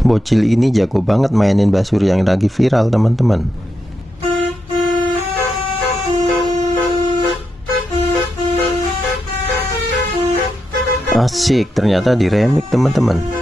Bocil ini jago banget mainin basur yang lagi viral, teman-teman. Asik, ternyata di remix, teman-teman.